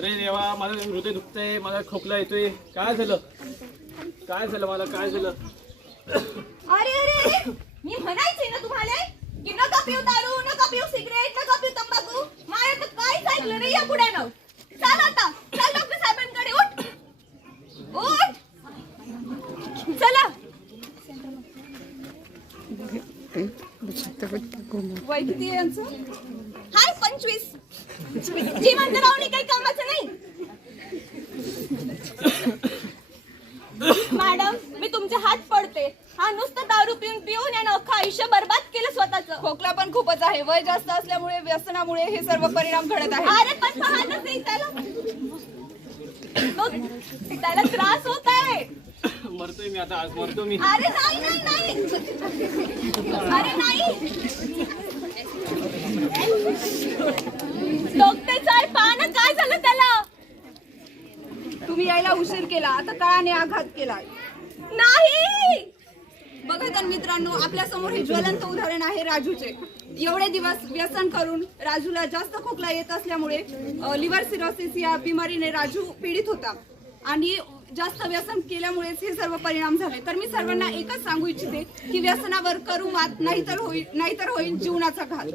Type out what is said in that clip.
अरे देवा, माझं हृदय दुखतंय, मला खोकला येतोय. काय झालं? काय झालं मला? काय झालं? अरे अरे अरे, मी म्हणायचे ना तुम्हाला की नका पिऊ दारू, नका पिऊ सिगरेट, नका पिऊ तंबाखू. माझ्या तर काहीच ऐकलं नाही या पुढ्यानं. चल आता, चल डॉक्टर साहेबांकडे. उठ उठ, चला. वय किती आहे यांचं? हाय 25. जिवंत राहून काही कामाचं नाही. मॅडम, मी तुमचे हात पडते. हा नुसतं दारू पिऊन पिऊन यानं अख्खं आयुष्य बर्बाद केलं स्वतःचं. खोकला पण खूपच आहे. वय जास्त असल्यामुळे व्यसनामुळे हे सर्व परिणाम घडत आहेत. अरे पण पाहतच नाही त्याला त्रास होत आहे. मरतोय मी आता, आज मरतो मी. अरे नाही नाही नाही, अरे नाही. डॉक्टर साहेब पहा ना, काय झालं त्याला? तुम्ही यायला उशीर केला. आता काळाने आघात केलाय. नाही. बघा तर मित्रांनो, आपल्या समोर हे ज्वलंत उदाहरण आहे राजूचे. एवढे दिवस व्यसन करून राजूला जास्त खोकला येत असल्यामुळे लिव्हर सिरोसिस या बिमारीने राजू पीडित होता आणि जास्त व्यसन केल्यामुळेच हे सर्व परिणाम झाले. तर मी सर्वांना एकच सांगू इच्छिते की व्यसनावर करू मात, नाहीतर होईल जीवनाचा घात.